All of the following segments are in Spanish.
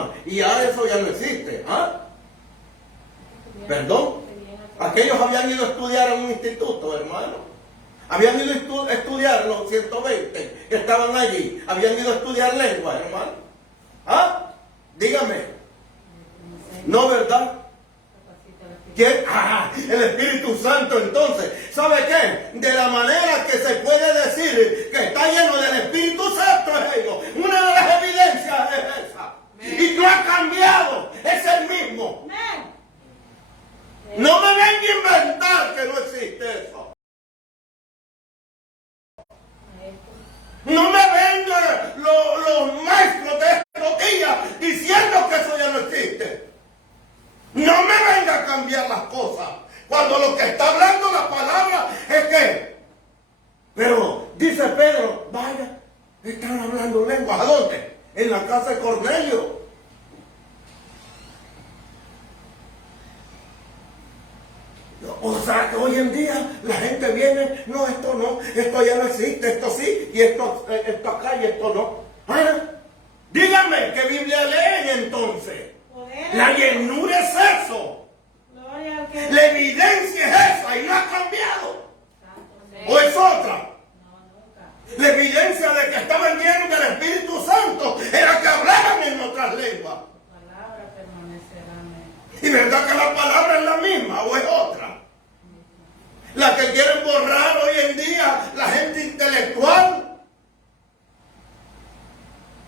idioma. Y ya eso ya no existe. ¿Ah? ¿Perdón? Aquellos habían ido a estudiar en un instituto, hermano. Habían ido a estudiar los 120 que estaban allí. Habían ido a estudiar lengua, hermano. ¿Ah? Dígame. ¿No, verdad? ¿Quién? Ah, el Espíritu Santo. Entonces, ¿sabe qué? De la manera que se puede decir que está lleno del Espíritu Santo es ello. Una de las evidencias es esa. Y no ha cambiado. Es el mismo. No me vengan a inventar que no existe eso. No me vengan los maestros de estos días diciendo que eso ya no existe. No me venga a cambiar las cosas. Cuando lo que está hablando la palabra es que... Pero dice Pedro, vaya, están hablando lenguas. ¿A dónde? En la casa de Cornelio. O sea, que hoy en día la gente viene, no, esto ya no existe, esto sí, y esto acá y esto no. ¿Ah? Dígame, ¿qué Biblia leen entonces? La llenura es eso. La evidencia es esa y no ha cambiado. ¿O es otra? La evidencia de que estaban llenos del Espíritu Santo era que hablaban en otras lenguas. ¿Y verdad que la palabra es la misma o es otra? La que quieren borrar hoy en día la gente intelectual.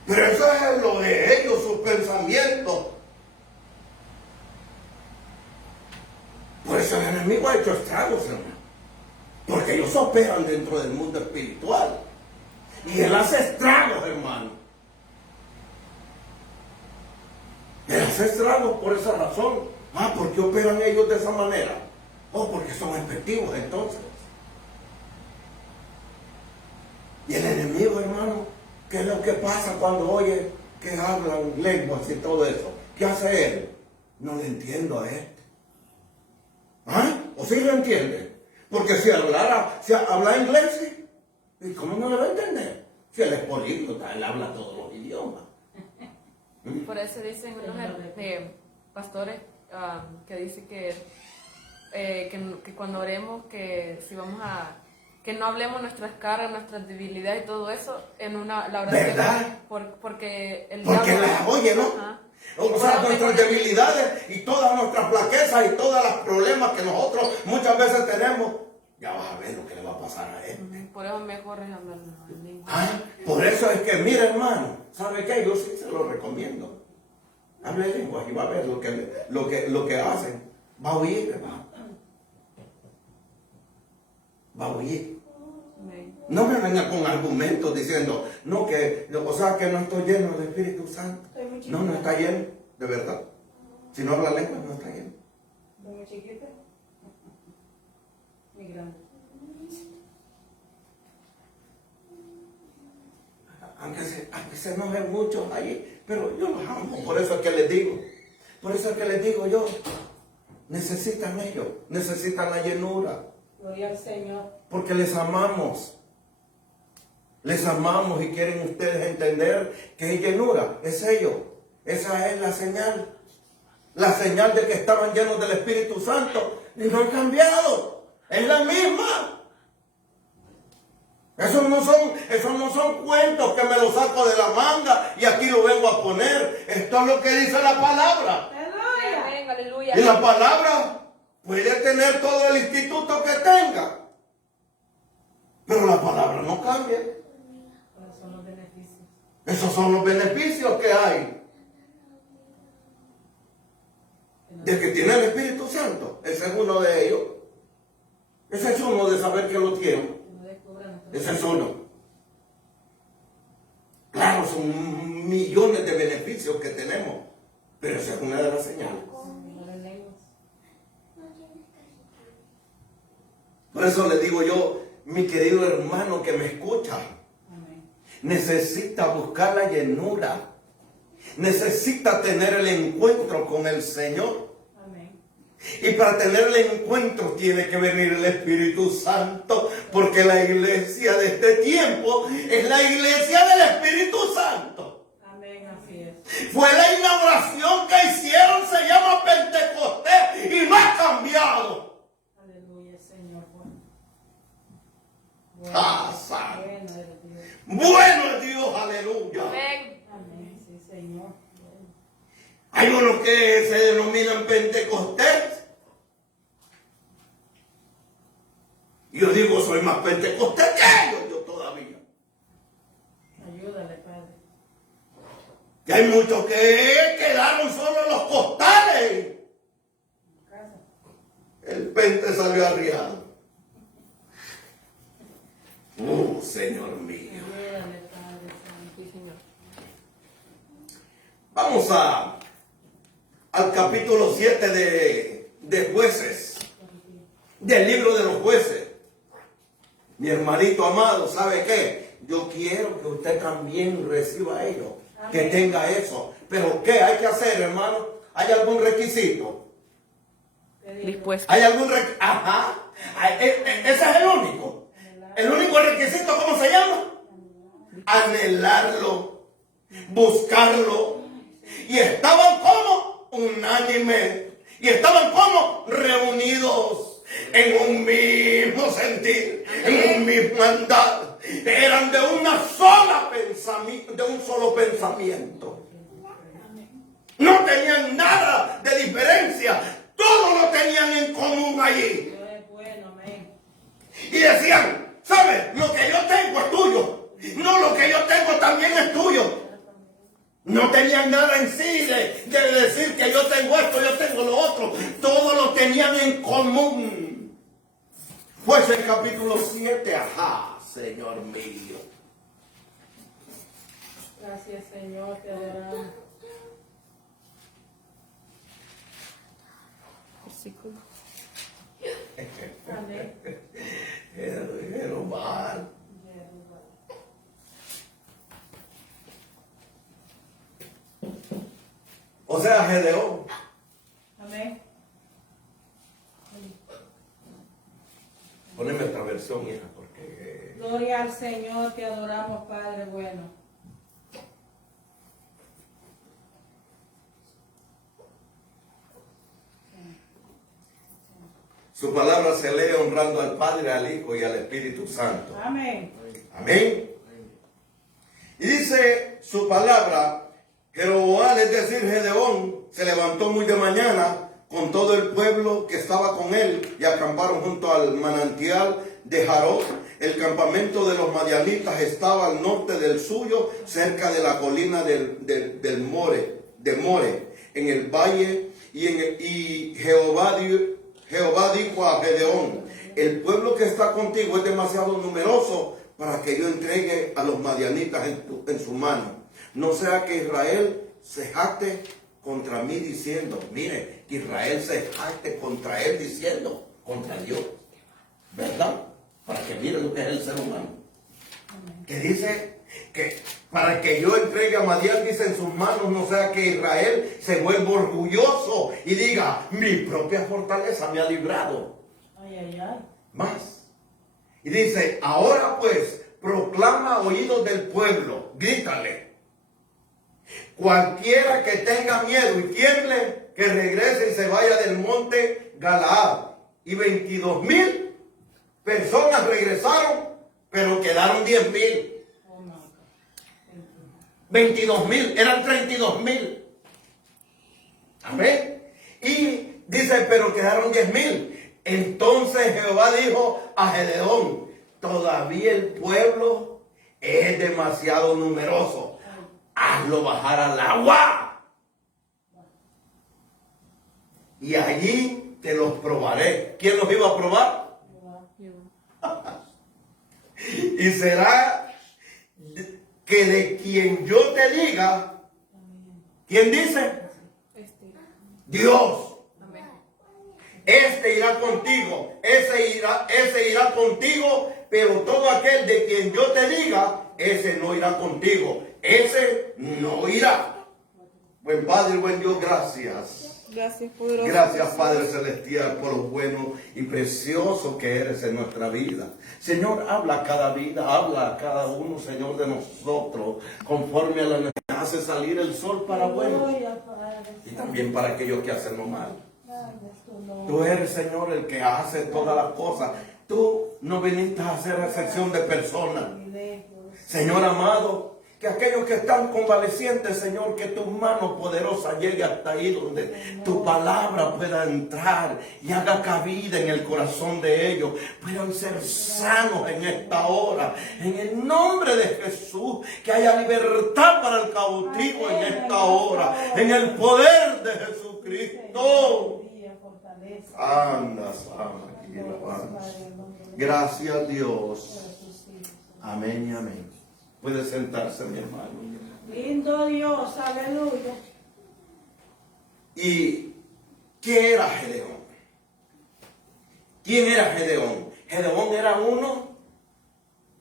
Pero eso es lo de ellos, sus pensamientos. Por eso el enemigo ha hecho estragos, hermano. Porque ellos operan dentro del mundo espiritual. Y él hace estragos, hermano. Él hace estragos por esa razón. Ah, ¿por qué operan ellos de esa manera? Oh, porque son efectivos entonces. Y el enemigo, hermano, ¿qué es lo que pasa cuando oye que hablan lenguas y todo eso? ¿Qué hace él? No le entiendo a él. ¿Ah? ¿O sí lo entiende? Porque si habla inglés, ¿sí? ¿Y cómo no le va a entender? Si él es políglota, él habla todos los idiomas. Por eso dicen unos pastores que dicen que cuando oremos, que si vamos a... que no hablemos nuestras cargas, nuestras debilidades y todo eso en la oración. ¿Verdad? Porque el porque diablo... las oye, ¿no? Ajá. O sea, nuestras debilidades y todas nuestras flaquezas y todos los problemas que nosotros muchas veces tenemos, ya vas a ver lo que le va a pasar a él. Por eso mejor es hablar en lengua. Por eso es que, mira, hermano, ¿sabe qué? Yo sí se lo recomiendo. Hable lenguas y va a ver lo que hacen. Va a oír, hermano. Va a oír. No me venga con argumentos diciendo, no, o sea, que no estoy lleno del Espíritu Santo. No está lleno, de verdad. Si no habla lengua, no está lleno. ¿Muy chiquita? Muy grande. Aunque se enojen mucho ahí, pero yo los amo. Por eso es que les digo yo, necesitan ellos, necesitan la llenura. Gloria al Señor. Porque les amamos. Les amamos y quieren ustedes entender que es llenura, es ellos. Esa es la señal. La señal de que estaban llenos del Espíritu Santo y no han cambiado. Es la misma. Esos no son cuentos que me los saco de la manga y aquí lo vengo a poner. Esto es lo que dice la palabra. Amén, aleluya. Y la palabra puede tener todo el instituto que tenga, pero la palabra no cambia. Esos son los beneficios. Esos son los beneficios que hay de que tiene el Espíritu Santo. Ese es uno de ellos. Ese es uno de saber que lo tiene. Ese es uno. Claro, son millones de beneficios que tenemos, pero esa es una de las señales. Por eso le digo yo, mi querido hermano que me escucha, necesita buscar la llenura, necesita tener el encuentro con el Señor. Y para tener el encuentro tiene que venir el Espíritu Santo, porque la iglesia de este tiempo es la iglesia del Espíritu Santo. Amén, así es. Fue la inauguración Hay unos que se denominan pentecostés. Yo digo, soy más pentecostés que ellos, yo todavía. Ayúdale, Padre. Y hay muchos que quedaron solo en los costales. Casa. El pente salió arriado. Señor mío. Ayúdale, Padre Santo. Sí, Señor. Vamos al capítulo 7 de Jueces. Del libro de los jueces. Mi hermanito amado, ¿sabe qué? Yo quiero que usted también reciba ello. Que tenga eso. Pero ¿qué hay que hacer, hermano? ¿Hay algún requisito? Dispuesto. ¿Hay algún requisito? Ajá. Ese es el único. El único requisito, ¿cómo se llama? Anhelarlo. Buscarlo. Y estaban como unánimes. Y estaban como reunidos en un mismo sentir, en un mismo andar. Eran de una sola pensamiento, de un solo pensamiento. No tenían nada de diferencia. Todo lo tenían en común allí. Dios es bueno, amén. Y decían, ¿sabes? Lo que yo tengo es tuyo. No, lo que yo tengo también es tuyo. No tenían nada en sí de decir que yo tengo esto, yo tengo lo otro. Todo lo tenían en común. Pues el capítulo 7, ajá, Señor mío. Gracias, Señor, te adoramos. Versículo. Amén. Jeroboam. O sea, Gedeón. Amén. Poneme esta versión, hija, porque... Gloria al Señor, te adoramos, Padre bueno. Su palabra se lee honrando al Padre, al Hijo y al Espíritu Santo. Amén. Amén. Y dice su palabra, Jeroboam, es decir, Gedeón, se levantó muy de mañana con todo el pueblo que estaba con él y acamparon junto al manantial de Jarot. El campamento de los madianitas estaba al norte del suyo, cerca de la colina de More, en el valle, y Jehová dijo a Gedeón, el pueblo que está contigo es demasiado numeroso para que yo entregue a los madianitas en su mano. No sea que Israel se jacte contra mí diciendo, mire, que Israel se jacte contra él diciendo, contra Dios. ¿Verdad? Para que miren lo que es el ser humano. Que dice que para que yo entregue a Madián, dice, en sus manos, no sea que Israel se vuelva orgulloso y diga, mi propia fortaleza me ha librado. Ay, ay, ay. Más. Y dice, ahora pues, proclama a oídos del pueblo, grítale. Cualquiera que tenga miedo y tiemble, que regrese y se vaya del monte Galaad. Y 22,000 personas regresaron, pero quedaron 10,000. Oh, my God. 22,000, eran 32,000. Amén. Y dice, pero quedaron 10,000. Entonces Jehová dijo a Gedeón, todavía el pueblo es demasiado numeroso. Hazlo bajar al agua. Y allí te los probaré. ¿Quién los iba a probar? Y será que de quien yo te diga, ¿quién dice? Dios. Amén. Este irá contigo, ese irá contigo, pero todo aquel de quien yo te diga, ese no irá contigo, ese no irá. Buen Padre, buen Dios, gracias. Gracias, poderoso. Gracias, Padre Celestial, por lo bueno y precioso que eres en nuestra vida. Señor, habla a cada vida, habla a cada uno, Señor, de nosotros, conforme a la necesidad. Hace salir el sol para buenos Gloria, Padre. y también para aquellos que hacen lo malo. Grande es tu nombre. Tú eres, Señor, el que hace todas las cosas. Tú no viniste a hacer excepción de personas. Privilegios. Señor amado, que aquellos que están convalecientes, Señor, que tu mano poderosa llegue hasta ahí donde tu palabra pueda entrar y haga cabida en el corazón de ellos. Puedan ser sanos en esta hora. En el nombre de Jesús, que haya libertad para el cautivo en esta hora. En el poder de Jesucristo. Anda, sana, aquí, alabanza. Gracias, Dios. Amén y amén. Puede sentarse, mi hermano. Lindo Dios, aleluya. ¿Y qué era Gedeón? ¿Quién era Gedeón? Gedeón era uno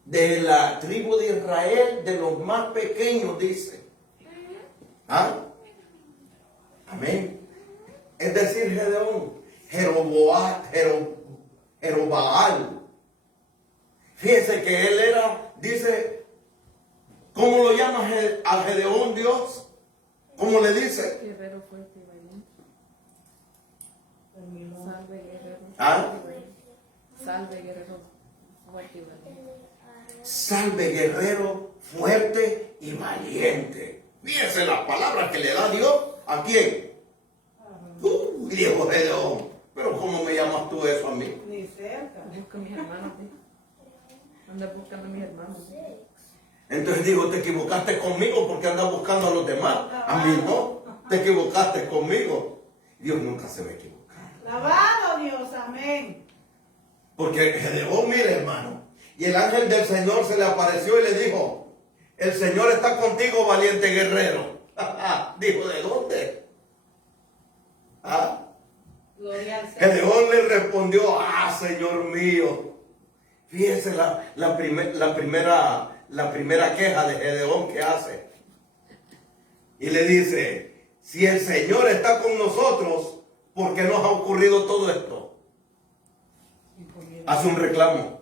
de la tribu de Israel, de los más pequeños, dice. ¿Ah? Amén. Es decir, Gedeón, Jerobaal. Fíjese que él era, dice, ¿cómo lo llama a Gedeón Dios? ¿Cómo le dice? Guerrero fuerte y valiente. Salve guerrero. ¿Ah? Salve guerrero fuerte y valiente. Salve guerrero fuerte y valiente. Fíjese las palabras que le da Dios. ¿A quién? Dijo Gedeón. Pero ¿cómo me llamas tú eso a mí? Ni cerca. Busca a mis hermanos. Anda buscando a mis hermanos. Entonces digo, te equivocaste conmigo porque andas buscando a los demás. A mí no. Te equivocaste conmigo. Dios nunca se va a equivocar. Lavado Dios, amén. Porque Gedeón, mire hermano, y el ángel del Señor se le apareció y le dijo, el Señor está contigo, valiente guerrero. Dijo, ¿de dónde? ¿Ah? Gloria al Señor. Gedeón le respondió, Señor mío. Fíjense la primera queja de Gedeón que hace. Y le dice, si el Señor está con nosotros, ¿por qué nos ha ocurrido todo esto? Hace un reclamo.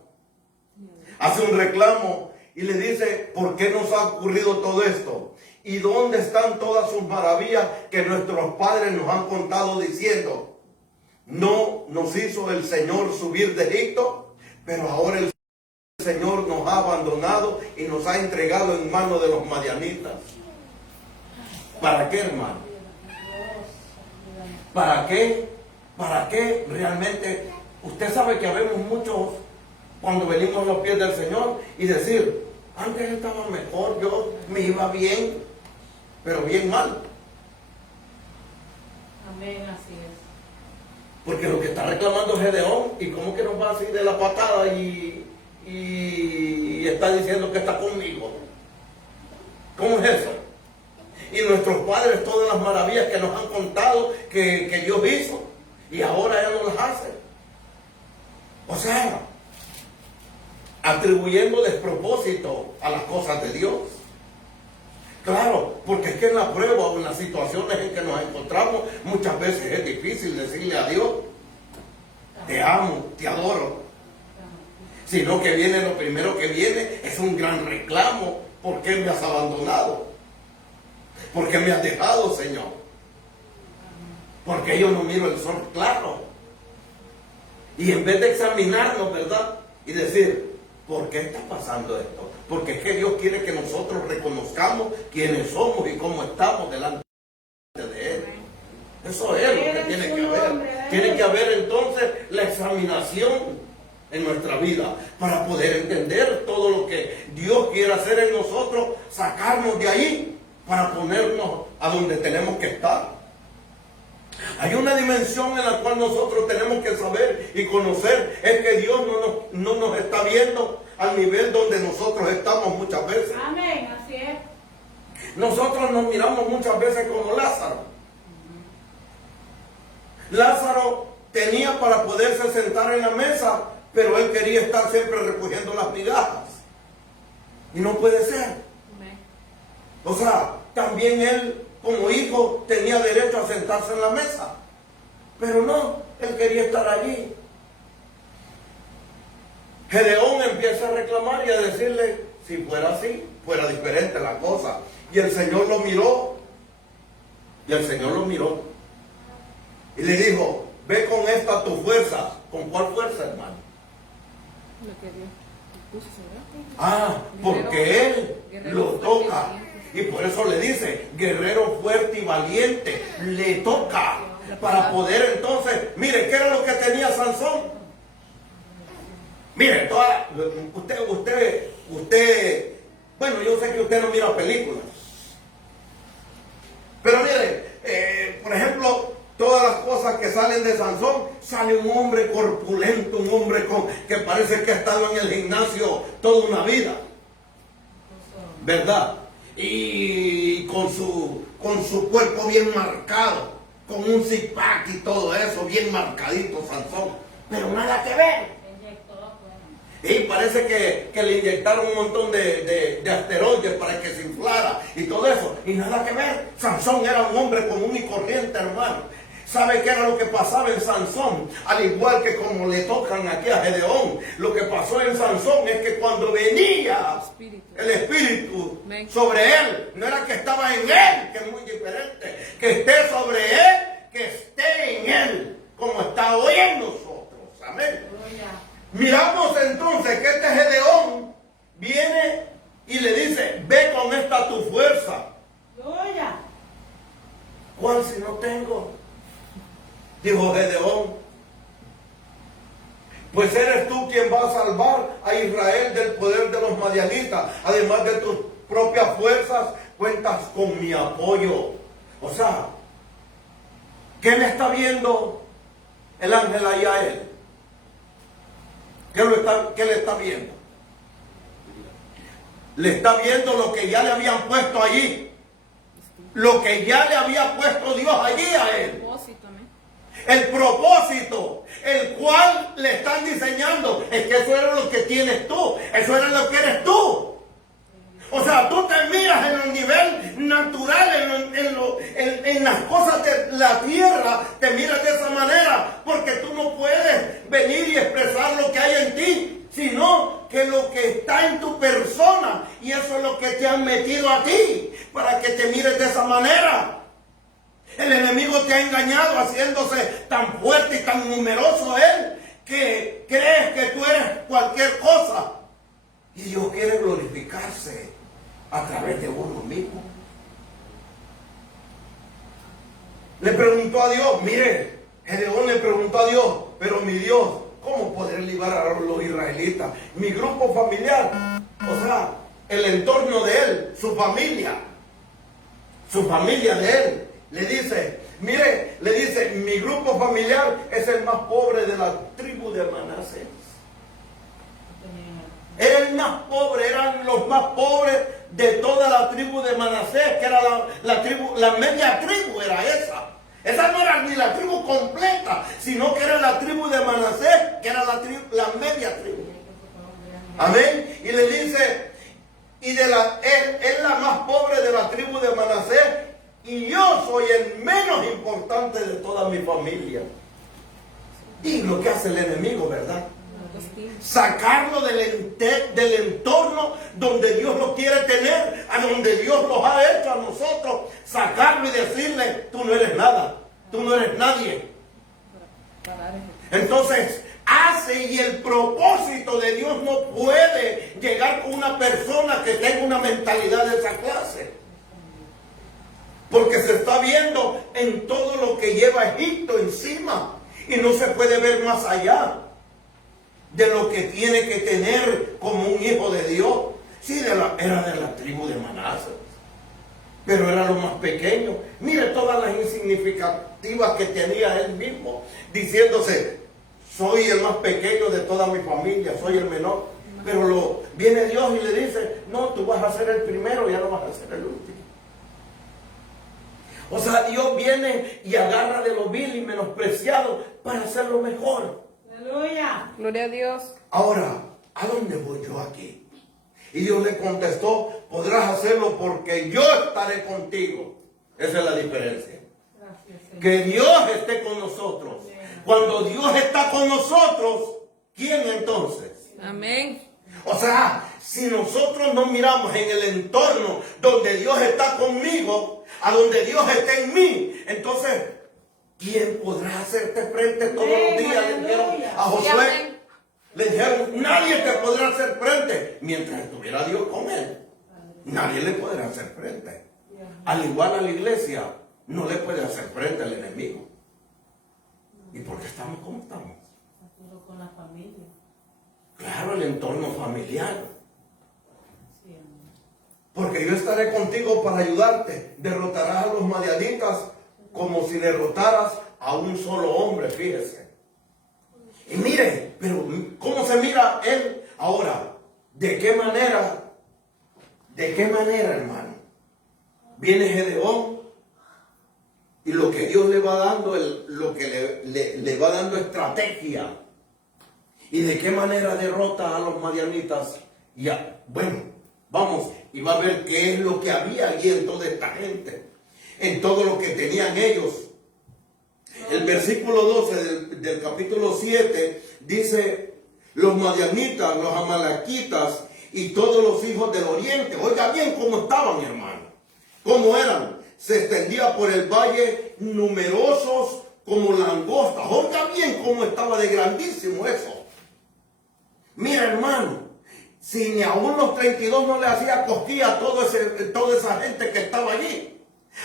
Hace un reclamo y le dice, ¿por qué nos ha ocurrido todo esto? ¿Y dónde están todas sus maravillas que nuestros padres nos han contado diciendo? ¿No nos hizo el Señor subir de Egipto? Pero ahora el Señor nos ha abandonado y nos ha entregado en manos de los madianitas. ¿Para qué, hermano? ¿Para qué? ¿Para qué realmente? Usted sabe que habemos muchos cuando venimos a los pies del Señor y decir, antes estaba mejor, yo me iba bien, pero bien mal. Amén, así es. Porque lo que está reclamando Gedeón, ¿y cómo que nos va así de la patada y está diciendo que está conmigo? ¿Cómo es eso? Y nuestros padres, todas las maravillas que nos han contado que Dios hizo, y ahora ya no las hace. O sea, atribuyendo despropósito a las cosas de Dios. Claro, porque es que en la prueba o en las situaciones en que nos encontramos, muchas veces es difícil decirle a Dios, te amo, te adoro. Sino que viene, lo primero que viene es un gran reclamo. ¿Por qué me has abandonado? ¿Por qué me has dejado, Señor? Porque yo no miro el sol claro. Y en vez de examinarnos, ¿verdad? Y decir, ¿por qué está pasando esto? Porque es que Dios quiere que nosotros reconozcamos quiénes somos y cómo estamos delante de Él. Eso es lo que tiene que haber. Tiene que haber entonces la examinación en nuestra vida para poder entender todo lo que Dios quiere hacer en nosotros, sacarnos de ahí para ponernos a donde tenemos que estar. Hay una dimensión en la cual nosotros tenemos que saber y conocer, es que Dios no nos está viendo al nivel donde nosotros estamos muchas veces. Amén, así es. Nosotros nos miramos muchas veces como Lázaro. Lázaro tenía para poderse sentar en la mesa, pero él quería estar siempre recogiendo las migajas. Y no puede ser. O sea, también él como hijo tenía derecho a sentarse en la mesa. Pero no, él quería estar allí. Gedeón empieza a reclamar y a decirle, si fuera así, fuera diferente la cosa. Y el Señor lo miró. Y el Señor lo miró. Y le dijo, ve con esta tu fuerza. ¿Con cuál fuerza, hermano? Lo que Dios. Porque él lo toca. Y por eso le dice, guerrero fuerte y valiente, le toca para poder entonces, mire, ¿qué era lo que tenía Sansón? Mire, usted, bueno, yo sé que usted no mira películas, pero mire, por ejemplo, todas las cosas que salen de Sansón, sale un hombre corpulento, un hombre que parece que ha estado en el gimnasio toda una vida, ¿verdad? Y con su cuerpo bien marcado, con un six-pack y todo eso, bien marcadito Sansón, pero nada que ver. Y parece que le inyectaron un montón de asteroides para que se inflara y todo eso, y nada que ver. Sansón era un hombre común y corriente, hermano. ¿Sabe qué era lo que pasaba en Sansón? Al igual que como le tocan aquí a Gedeón, lo que pasó en Sansón es que cuando venía el espíritu sobre él, no era que estaba en él, que es muy diferente, que esté sobre él, que esté en él, como está hoy en nosotros. Amén. Miramos entonces que este Gedeón viene y le dice, ve con esta tu fuerza. ¿Cuál si no tengo? Dijo Gedeón, pues eres tú quien va a salvar a Israel del poder de los madianitas. Además de tus propias fuerzas, cuentas con mi apoyo. O sea, ¿qué le está viendo el ángel ahí a él? ¿Qué le está viendo? Le está viendo lo que ya le habían puesto allí. Lo que ya le había puesto Dios allí a él. El propósito, el cual le están diseñando, es que eso era lo que tienes tú, eso era lo que eres tú. O sea, tú te miras en el nivel natural, en las cosas de la tierra, te miras de esa manera, porque tú no puedes venir y expresar lo que hay en ti, sino que lo que está en tu persona, y eso es lo que te han metido a ti, para que te mires de esa manera. El enemigo te ha engañado haciéndose tan fuerte y tan numeroso él, que crees que tú eres cualquier cosa. Y Dios quiere glorificarse a través de uno mismo. Le preguntó a Dios, mire, Gedeón le preguntó a Dios, pero mi Dios, ¿cómo poder liberar a los israelitas? Mi grupo familiar, o sea, el entorno de él, su familia de él. Le dice, mire, le dice, mi grupo familiar es el más pobre de la tribu de Manasés. Era el más pobre, eran los más pobres de toda la tribu de Manasés, que era la media tribu era esa. Esa no era ni la tribu completa, sino que era la tribu de Manasés, que era la media tribu. Amén. Y le dice, él es la más pobre de la tribu de Manasés, y yo soy el menos importante de toda mi familia. Y lo que hace el enemigo, ¿verdad? Sacarlo del entorno donde Dios lo quiere tener, a donde Dios los ha hecho a nosotros, sacarlo y decirle, tú no eres nada, tú no eres nadie. Entonces, y el propósito de Dios no puede llegar con una persona que tenga una mentalidad de esa clase. Porque se está viendo en todo lo que lleva Egipto encima. Y no se puede ver más allá de lo que tiene que tener como un hijo de Dios. Sí, era de la tribu de Manasés, pero era lo más pequeño. Mire todas las insignificativas que tenía él mismo, diciéndose, soy el más pequeño de toda mi familia, soy el menor. Pero viene Dios y le dice, no, tú vas a ser el primero, ya no vas a ser el último. O sea, Dios viene y agarra de lo vil y menospreciado para hacerlo mejor. Aleluya. Gloria a Dios. Ahora, ¿a dónde voy yo aquí? Y Dios le contestó, podrás hacerlo porque yo estaré contigo. Esa es la diferencia. Gracias, Señor. Que Dios esté con nosotros. Cuando Dios está con nosotros, ¿quién entonces? Amén. O sea, si nosotros nos miramos en el entorno donde Dios está conmigo, a donde Dios está en mí, entonces, ¿quién podrá hacerte frente todos los días? Le dijeron a Josué. Le dijeron, nadie te podrá hacer frente mientras estuviera Dios con él. Nadie le podrá hacer frente. Al igual a la iglesia, no le puede hacer frente al enemigo. ¿Y por qué estamos como estamos? Con la familia. Claro, el entorno familiar. Sí, amén. Porque yo estaré contigo para ayudarte. Derrotarás a los madianitas como si derrotaras a un solo hombre, fíjese. Y mire, pero ¿cómo se mira él ahora? ¿De qué manera? ¿De qué manera, hermano? Viene Gedeón y lo que Dios le va dando, lo que le va dando estrategia. ¿Y de qué manera derrota a los madianitas? Ya, bueno, vamos, y va a ver qué es lo que había allí en toda esta gente, en todo lo que tenían ellos. El versículo 12 del capítulo 7 dice, los madianitas, los amalequitas y todos los hijos del oriente. Oiga bien cómo estaban, hermano. ¿Cómo eran? Se extendía por el valle numerosos como langostas. Oiga bien cómo estaba de grandísimo eso. Mira, hermano, si ni aún los 32 no le hacía cosquilla a toda esa gente que estaba allí.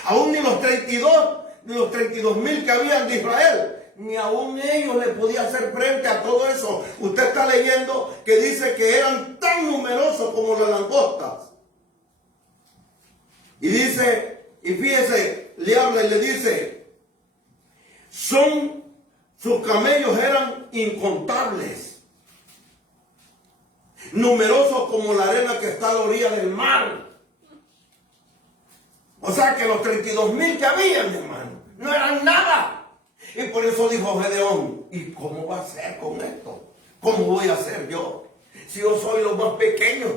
Aún ni los 32,000 que habían de Israel, ni aún ellos le podían hacer frente a todo eso. Usted está leyendo que dice que eran tan numerosos como las langostas. Y dice, y fíjese, le habla y le dice, sus camellos eran incontables, numerosos como la arena que está a la orilla del mar. O sea que los 32,000 que habían, hermano, no eran nada. Y por eso dijo Gedeón, ¿y cómo va a ser con esto? ¿Cómo voy a ser yo? Si yo soy lo más pequeño,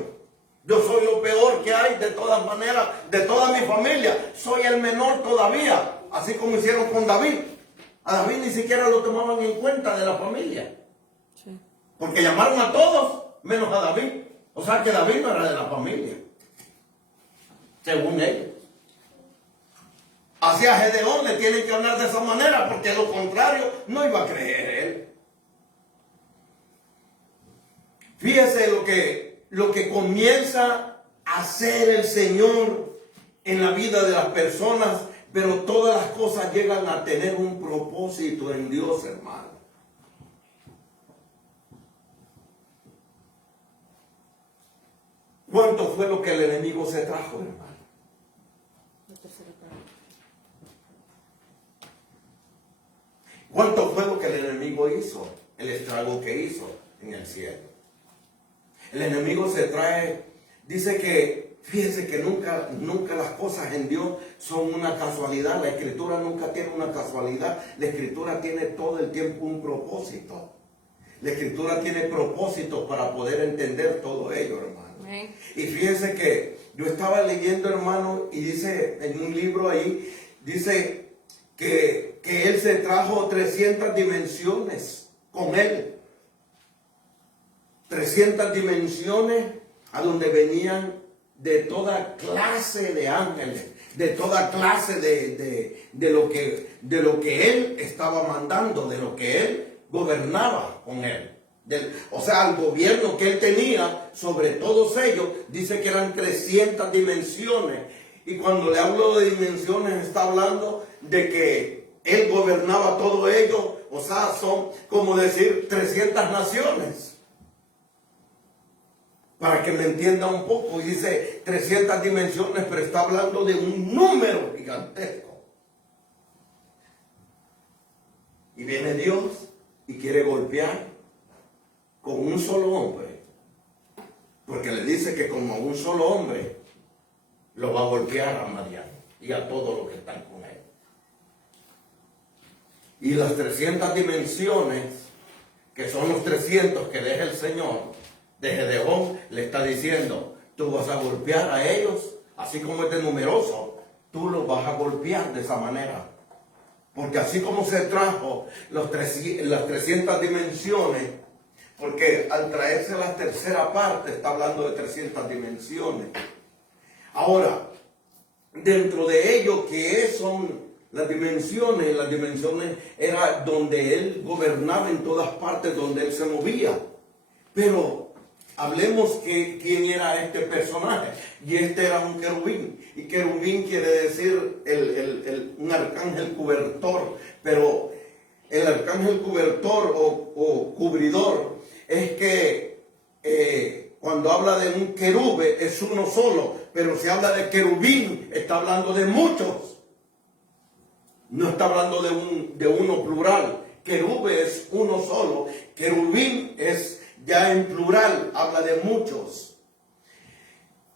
yo soy lo peor que hay de todas maneras, de toda mi familia. Soy el menor todavía, así como hicieron con David. A David ni siquiera lo tomaban en cuenta de la familia. Sí. Porque llamaron a todos, menos a David. O sea que David no era de la familia, según ellos. Hacia Gedeón le tienen que hablar de esa manera, porque de lo contrario no iba a creer él. Fíjese lo que comienza a hacer el Señor en la vida de las personas, pero todas las cosas llegan a tener un propósito en Dios, hermano. ¿Cuánto fue lo que el enemigo se trajo, hermano? ¿Cuánto fue lo que el enemigo hizo? El estrago que hizo en el cielo. El enemigo se trae, dice que, fíjense que nunca las cosas en Dios son una casualidad. La Escritura nunca tiene una casualidad. La Escritura tiene todo el tiempo un propósito. La Escritura tiene propósitos para poder entender todo ello, hermano. Amén. Y fíjense que yo estaba leyendo, hermano, y dice en un libro ahí, dice que él se trajo 300 dimensiones con él. 300 dimensiones a donde venían de toda clase de ángeles, de toda clase de lo que él estaba mandando, de lo que él gobernaba con él. O sea, el gobierno que él tenía sobre todos ellos, dice que eran 300 dimensiones. Y cuando le hablo de dimensiones, está hablando de que él gobernaba todo ello. O sea, son como decir 300 naciones. Para que me entienda un poco, y dice 300 dimensiones, pero está hablando de un número gigantesco. Y viene Dios y quiere golpear con un solo hombre. Porque le dice que como un solo hombre lo va a golpear a Madián y a todos los que están con él. Y las 300 dimensiones, que son los 300 que deja el Señor, de Gedeón, le está diciendo, tú vas a golpear a ellos, así como es de numeroso, tú los vas a golpear de esa manera. Porque así como se trajo las 300 dimensiones, porque al traerse la tercera parte está hablando de 300 dimensiones. Ahora, dentro de ello, que son las dimensiones era donde él gobernaba en todas partes, donde él se movía. Pero hablemos que quién era este personaje. Y este era un querubín. Y querubín quiere decir un arcángel cubertor. Pero el arcángel cubertor o cubridor es que cuando habla de un querube es uno solo. Pero si habla de querubín está hablando de muchos. No está hablando de uno plural. Querube es uno solo. Querubín es ya en plural, habla de muchos.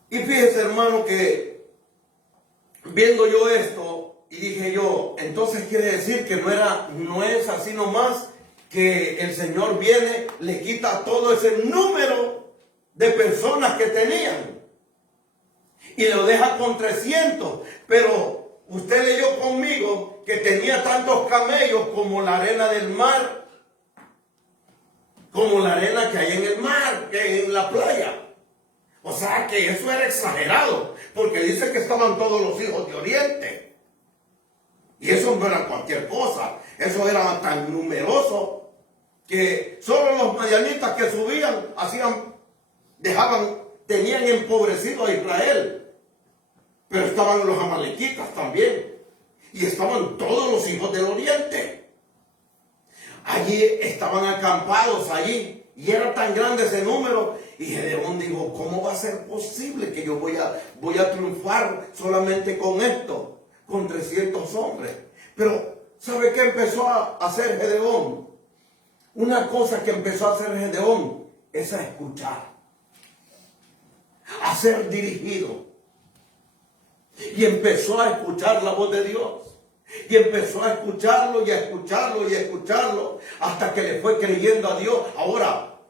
Y fíjese, hermano, que viendo yo esto, y dije yo, entonces quiere decir que no es así nomás, que el Señor viene, le quita todo ese número de personas que tenían, y lo deja con 300, pero usted leyó conmigo que tenía tantos camellos como la arena del mar, como la arena que hay en el mar, que hay en la playa. O sea que eso era exagerado, porque dice que estaban todos los hijos de Oriente. Y eso no era cualquier cosa, eso era tan numeroso que solo los madianitas que subían tenían empobrecido a Israel. Pero estaban los amalequitas también, y estaban todos los hijos del Oriente. Allí estaban acampados allí, y era tan grande ese número, y Gedeón dijo, ¿cómo va a ser posible que yo voy a triunfar solamente con esto, con 300 hombres? Pero, ¿sabe qué empezó a hacer Gedeón? Una cosa que empezó a hacer Gedeón es a escuchar, a ser dirigido, y empezó a escuchar la voz de Dios. Y empezó a escucharlo y a escucharlo y a escucharlo hasta que le fue creyendo a Dios. Ahora,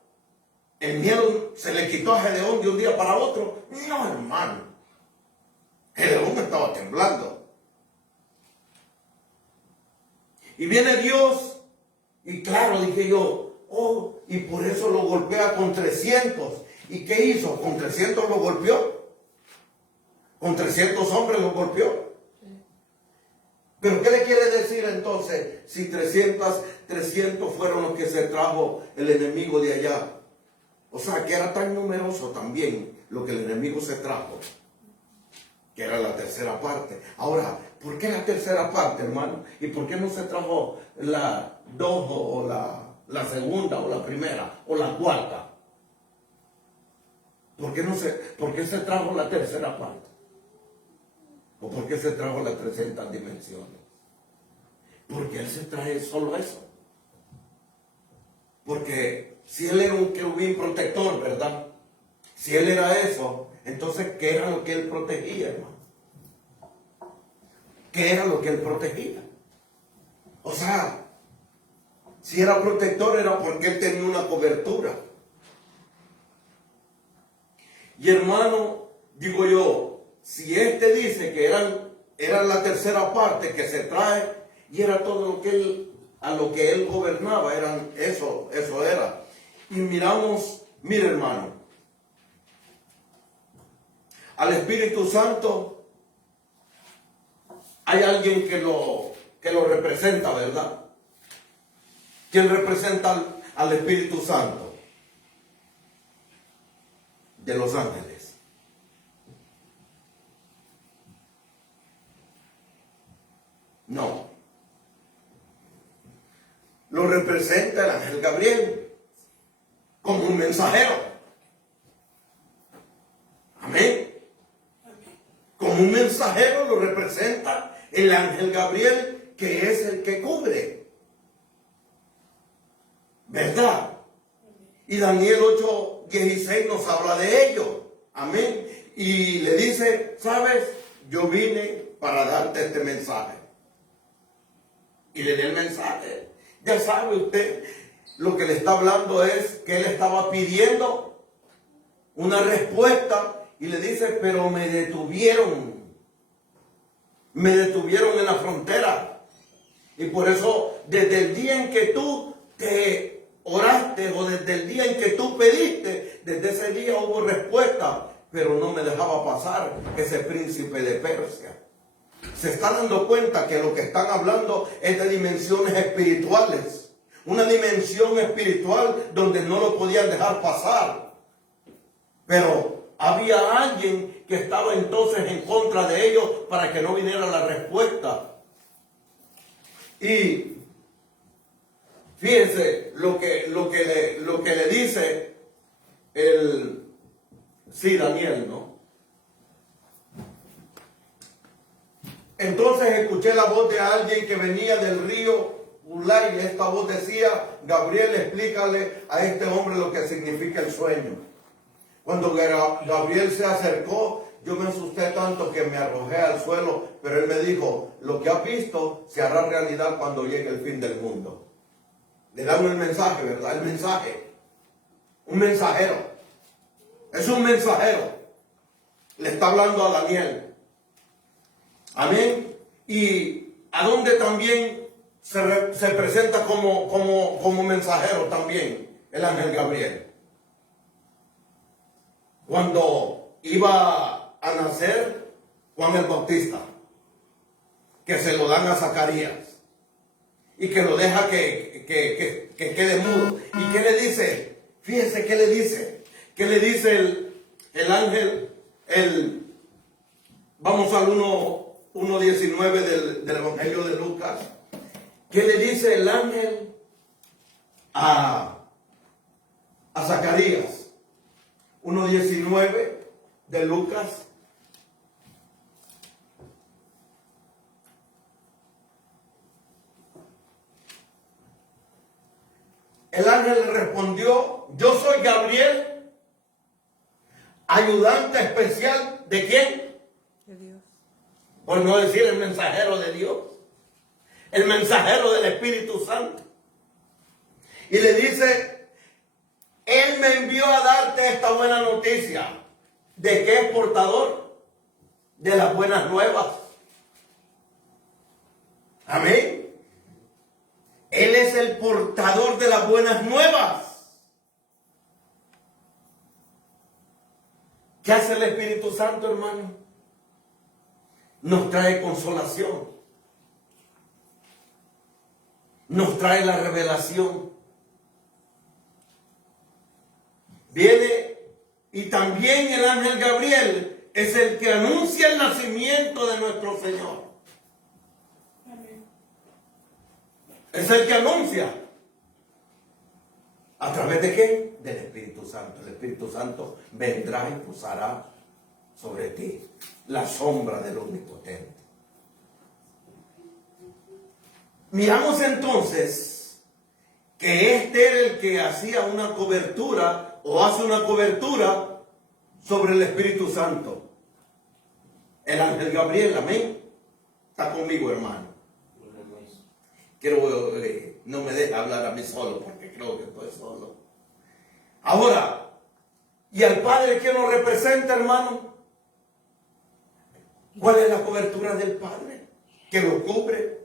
el miedo se le quitó a Gedeón de un día para otro. No, hermano. Gedeón estaba temblando. Y viene Dios. Y claro, dije yo, y por eso lo golpea con 300. ¿Y qué hizo? ¿Con 300 lo golpeó? ¿Con 300 hombres lo golpeó? ¿Pero qué le quiere decir entonces si 300 fueron los que se trajo el enemigo de allá? O sea, que era tan numeroso también lo que el enemigo se trajo, que era la tercera parte. Ahora, ¿por qué la tercera parte, hermano? ¿Y por qué no se trajo la 2 o la segunda o la primera o la cuarta? ¿Por qué se trajo la tercera parte? ¿O por qué se trajo las 300 dimensiones? Porque Él se trae solo eso. Porque si Él era un querubín protector, ¿verdad? Si Él era eso, entonces ¿qué era lo que Él protegía, hermano? ¿Qué era lo que Él protegía? O sea, si era protector era porque Él tenía una cobertura. Y hermano, digo yo, si este dice que era la tercera parte que se trae, y era todo a lo que él gobernaba, eso era. Y miramos, mire hermano, al Espíritu Santo hay alguien que lo representa, ¿verdad? ¿Quién representa al Espíritu Santo? De los ángeles. No. Lo representa el ángel Gabriel como un mensajero. Amén. Como un mensajero lo representa el ángel Gabriel, que es el que cubre. ¿Verdad? Y Daniel 8:16 nos habla de ello. Amén. Y le dice, ¿sabes? Yo vine para darte este mensaje. Y le dé el mensaje. Ya sabe usted, lo que le está hablando es que él estaba pidiendo una respuesta y le dice, pero me detuvieron en la frontera. Y por eso, desde el día en que tú te oraste o desde el día en que tú pediste, desde ese día hubo respuesta, pero no me dejaba pasar ese príncipe de Persia. Se está dando cuenta que lo que están hablando es de dimensiones espirituales. una dimensión espiritual donde no lo podían dejar pasar. Pero había alguien que estaba entonces en contra de ellos para que no viniera la respuesta. Y fíjense lo que le dice Daniel, ¿no? Entonces escuché la voz de alguien que venía del río Ulai, y esta voz decía: Gabriel, explícale a este hombre lo que significa el sueño. Cuando Gabriel se acercó, yo me asusté tanto que me arrojé al suelo, pero él me dijo: lo que has visto se hará realidad cuando llegue el fin del mundo. Le dan el mensaje, ¿verdad? El mensaje. Un mensajero. Es un mensajero. Le está hablando a Daniel. Amén. Y a donde también se presenta como mensajero también el ángel Gabriel. Cuando iba a nacer Juan el Bautista, que se lo dan a Zacarías y que lo deja que quede mudo. ¿Y qué le dice? Fíjense qué le dice. ¿Qué le dice el ángel? Vamos al 1:19 del Evangelio de Lucas. ¿Qué le dice el ángel a Zacarías? 1:19 de Lucas. El ángel le respondió: yo soy Gabriel, ayudante especial ¿de quién? De Dios. Por no decir el mensajero de Dios, el mensajero del Espíritu Santo. Y le dice: Él me envió a darte esta buena noticia. ¿De qué es portador? De las buenas nuevas. Amén. Él es el portador de las buenas nuevas. ¿Qué hace el Espíritu Santo, hermano? Nos trae consolación. Nos trae la revelación. Viene, y también el ángel Gabriel es el que anuncia el nacimiento de nuestro Señor. Es el que anuncia. ¿A través de qué? Del Espíritu Santo. El Espíritu Santo vendrá y posará sobre ti la sombra del Omnipotente. Miramos entonces que este era el que hacía una cobertura o hace una cobertura sobre el Espíritu Santo. El ángel Gabriel, amén. Está conmigo, hermano. No me deja hablar a mí solo porque creo que estoy solo. Ahora, ¿y al Padre quién nos representa, hermano? ¿Cuál es la cobertura del Padre que lo cubre?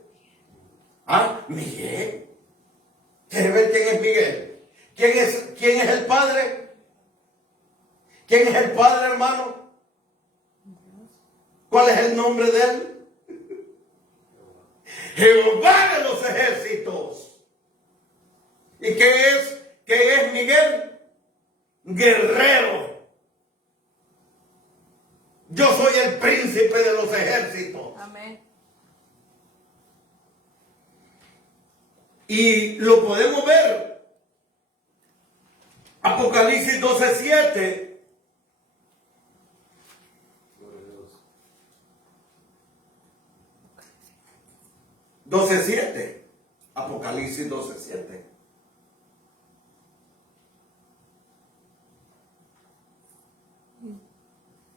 Ah, Miguel. ¿Quiere ver quién es Miguel? ¿Quién es el Padre? ¿Quién es el Padre, hermano? ¿Cuál es el nombre de él? Jehová de los ejércitos. ¿Y qué es Miguel? Guerrero. Yo soy el príncipe de los ejércitos. Amén. Y lo podemos ver. Apocalipsis 12:7. 12:7. Apocalipsis 12:7.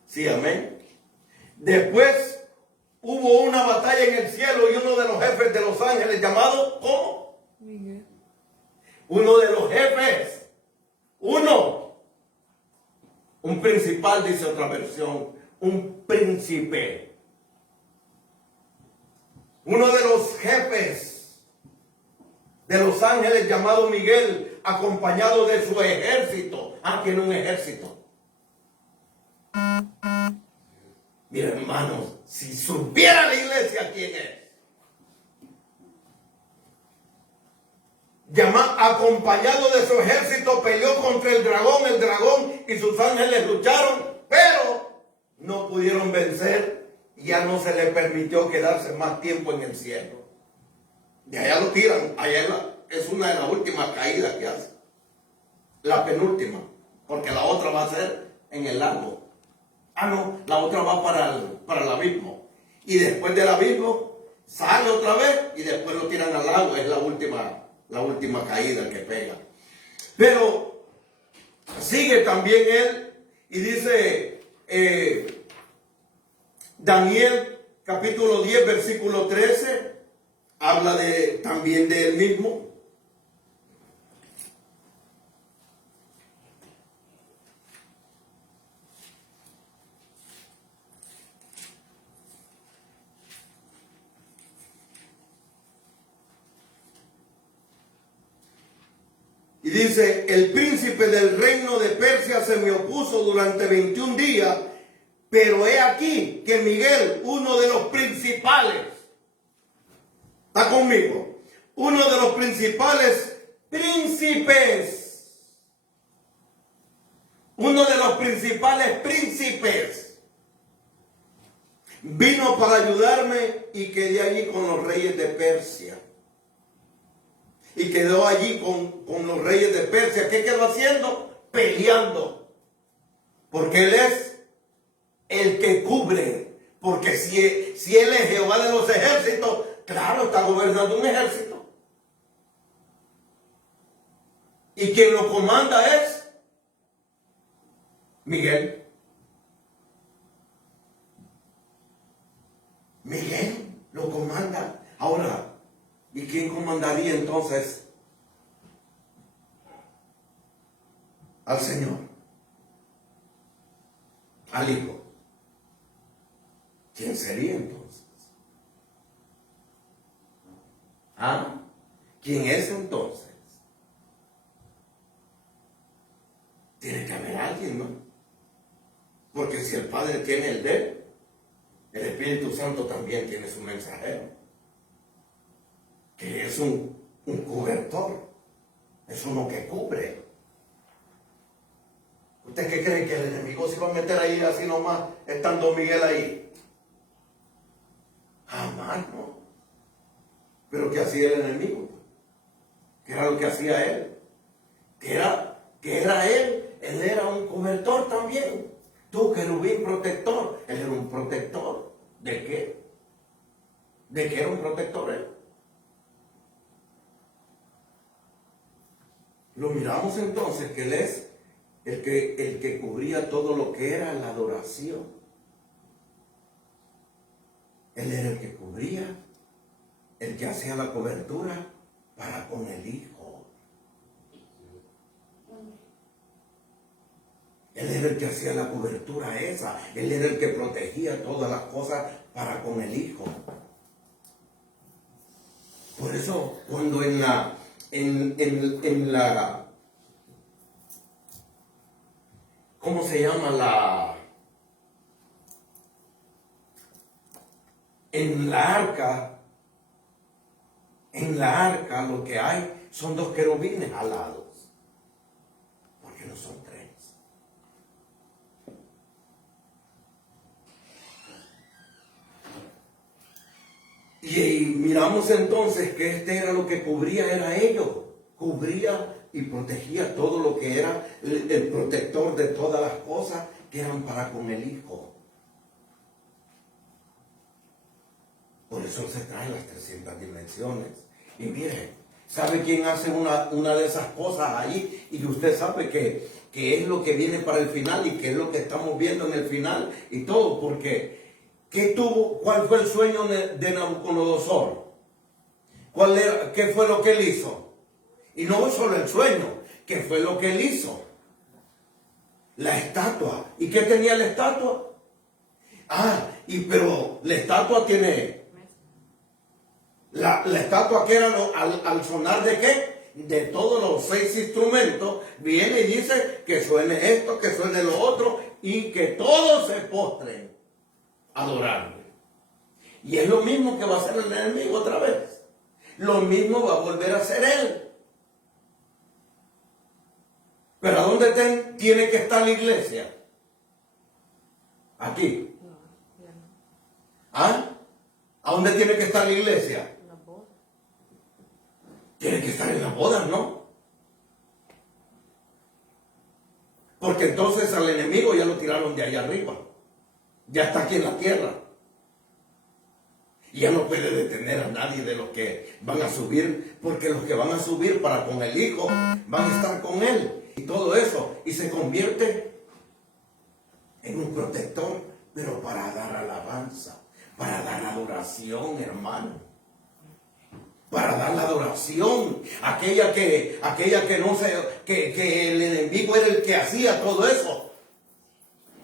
Sí, amén. Después hubo una batalla en el cielo y uno de los jefes de los ángeles, llamado ¿cómo? Miguel. Uno de los jefes. Un principal, dice otra versión. Un príncipe. Uno de los jefes de los ángeles, llamado Miguel, acompañado de su ejército. Tiene un ejército. Mira, hermanos, si supiera la iglesia quién es. acompañado de su ejército, peleó contra el dragón y sus ángeles lucharon, pero no pudieron vencer. Ya no se le permitió quedarse más tiempo en el cielo. De allá lo tiran, es una de las últimas caídas que hace. La penúltima, porque la otra va a ser en el lago. No, la otra va para el abismo. Y después del abismo sale otra vez y después lo tiran al lago. Es la última caída que pega. Pero sigue también él y dice Daniel capítulo 10 versículo 13, habla también de él mismo. Y dice, el príncipe del reino de Persia se me opuso durante 21 días, pero he aquí que Miguel, uno de los principales, ¿está conmigo? Uno de los principales príncipes, vino para ayudarme y quedé allí con los reyes de Persia. Y quedó allí con los reyes de Persia. ¿Qué quedó haciendo? Peleando. Porque él es el que cubre. Porque si él es Jehová de los ejércitos, claro, está gobernando un ejército. Y quien lo comanda es Miguel. Miguel lo comanda. Ahora, ¿y quién comandaría entonces al Señor? Al Hijo. ¿Quién sería entonces? ¿Quién es entonces? Tiene que haber alguien, ¿no? Porque si el Padre tiene el de él, el Espíritu Santo también tiene su mensajero, que es un cobertor, es uno que cubre. ¿Usted qué cree, que el enemigo se va a meter ahí así nomás, estando Miguel ahí? Jamás, ¿no? Pero ¿qué hacía el enemigo? ¿Qué era lo que hacía él? ¿Qué era él? Él era un cobertor también. Tú, querubín protector, él era un protector. ¿De qué? ¿De qué era un protector él? Lo miramos entonces que él es el que cubría todo lo que era la adoración. Él era el que cubría, el que hacía la cobertura para con el Hijo. Él era el que hacía la cobertura esa. Él era el que protegía todas las cosas para con el Hijo. Por eso, cuando en la ¿cómo se llama? En la arca lo que hay son 2 querubines alados, porque no son 3. Y miramos entonces que este era lo que cubría, era ellos. Cubría y protegía todo lo que era el protector de todas las cosas que eran para con el Hijo. Por eso se traen las 300 dimensiones. Y mire, ¿sabe quién hace una de esas cosas ahí? Y usted sabe que es lo que viene para el final y que es lo que estamos viendo en el final y todo, porque ¿cuál fue el sueño de Nabucodonosor? ¿Qué fue lo que él hizo? Y no solo el sueño, ¿qué fue lo que él hizo? La estatua. ¿Y qué tenía la estatua? Pero la estatua tiene... La estatua que era al sonar ¿de qué? De todos los 6 instrumentos, viene y dice que suene esto, que suene lo otro, y que todos se postren a adorarle. Y es lo mismo que va a hacer el enemigo otra vez. Lo mismo va a volver a hacer él. dónde tiene que estar la iglesia? Aquí. No, ya no. ¿Ah? ¿A dónde tiene que estar la iglesia? La boda. Tiene que estar en las bodas, ¿no? Porque entonces al enemigo ya lo tiraron de allá arriba. Ya está aquí en la tierra. Y ya no puede detener a nadie de los que van a subir, porque los que van a subir para con el Hijo van a estar con Él. Y todo eso. Y se convierte en un protector, pero para dar alabanza, para dar adoración, hermano. Para dar la adoración, aquella que no se, que el enemigo era el que hacía todo eso.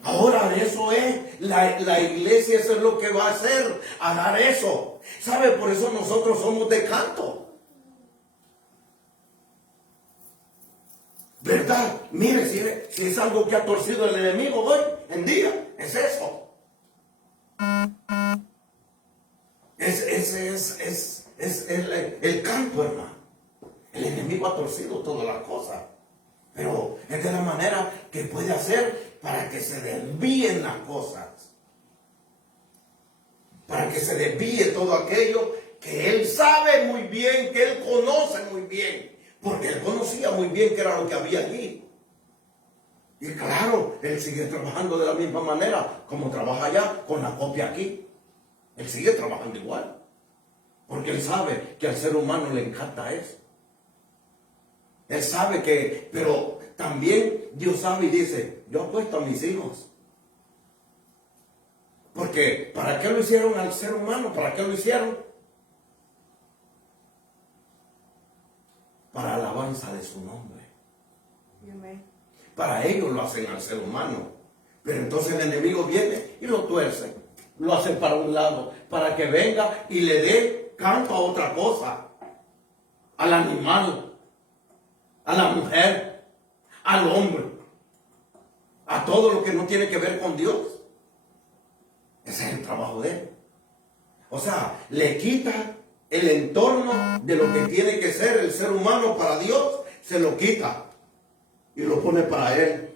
Ahora eso es, la iglesia, eso es lo que va a hacer, a dar eso. ¿Sabe? Por eso nosotros somos de canto. ¿Verdad? Mire, si es algo que ha torcido el enemigo hoy en día, es eso. Es el canto, hermano. El enemigo ha torcido todas las cosas. Pero es de la manera que puede hacer para que se desvíen las cosas. Para que se desvíe todo aquello que él sabe muy bien, que él conoce muy bien. Porque él conocía muy bien qué era lo que había allí. Y claro, él sigue trabajando de la misma manera como trabaja allá con la copia aquí. Él sigue trabajando igual. Porque él sabe que al ser humano le encanta eso. Él sabe que, pero también Dios sabe y dice, yo apuesto a mis hijos. Porque ¿para qué lo hicieron al ser humano? ¿Para qué lo hicieron? Para alabanza de su nombre. Amén. Para ellos lo hacen al ser humano. Pero entonces el enemigo viene y lo tuerce. Lo hace para un lado, para que venga y le dé canto a otra cosa. Al animal, a la mujer, al hombre, a todo lo que no tiene que ver con Dios. Ese es el trabajo de él. O sea, le quita el entorno de lo que tiene que ser el ser humano para Dios, se lo quita y lo pone para él.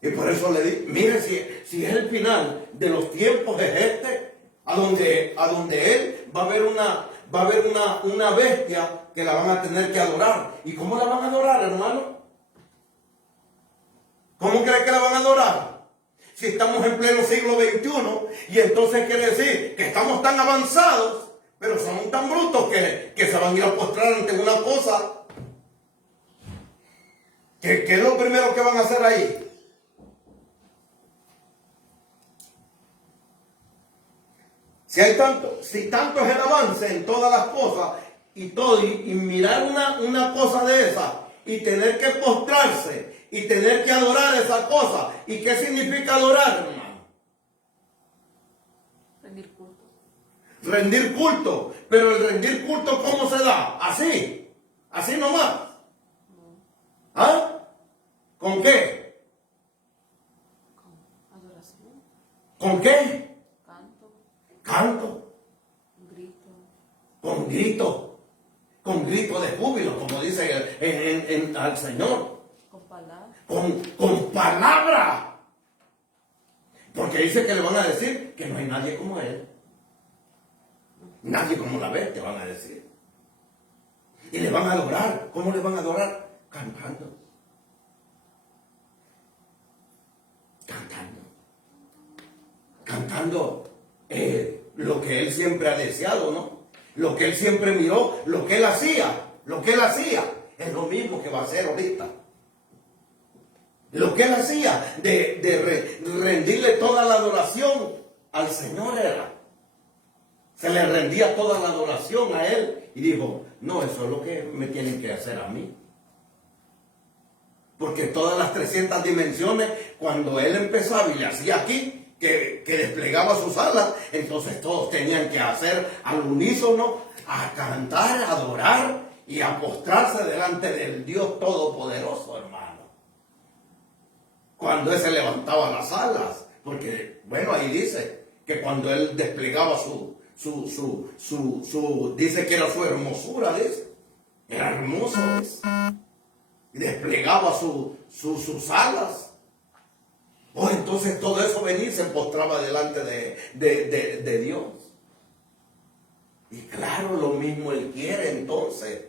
Y por eso le digo, mire, si es el final de los tiempos es este, a donde él va a haber una bestia que la van a tener que adorar. ¿Y cómo la van a adorar, hermano? ¿Cómo cree que la van a adorar? Si estamos en pleno siglo XXI, y entonces quiere decir que estamos tan avanzados, pero somos tan brutos que se van a ir a postrar ante una cosa. ¿Qué es lo primero que van a hacer ahí? Si tanto es el avance en todas las cosas y todo, y mirar una cosa de esa y tener que postrarse y tener que adorar esa cosa. ¿Y qué significa adorar, hermano? Rendir culto. Rendir culto. Pero el rendir culto, ¿cómo se da? Así nomás. ¿Ah? ¿Con qué? Con adoración. ¿Con qué? Canto. Canto. Grito. Con grito. Con grito de júbilo, como dice al Señor. Con palabras. Con palabra. Porque dice que le van a decir que no hay nadie como él. Nadie como la bestia, van a decir. Y le van a adorar. ¿Cómo le van a adorar? Cantando. Cantando lo que él siempre ha deseado, ¿no? Lo que él siempre miró, lo que él hacía, es lo mismo que va a hacer ahorita. Lo que él hacía de rendirle toda la adoración al Señor era. Se le rendía toda la adoración a él y dijo, no, eso es lo que me tienen que hacer a mí. Porque todas las 300 dimensiones, cuando él empezaba y le hacía aquí, que desplegaba sus alas, entonces todos tenían que hacer al unísono, a cantar, a adorar y a postrarse delante del Dios Todopoderoso, hermano. Cuando él se levantaba las alas, porque, bueno, ahí dice que cuando él desplegaba dice que era su hermosura, dice. Era hermoso, dice. y desplegaba sus alas. Oh, entonces todo eso venía y se postraba delante de Dios. Y claro, lo mismo Él quiere entonces.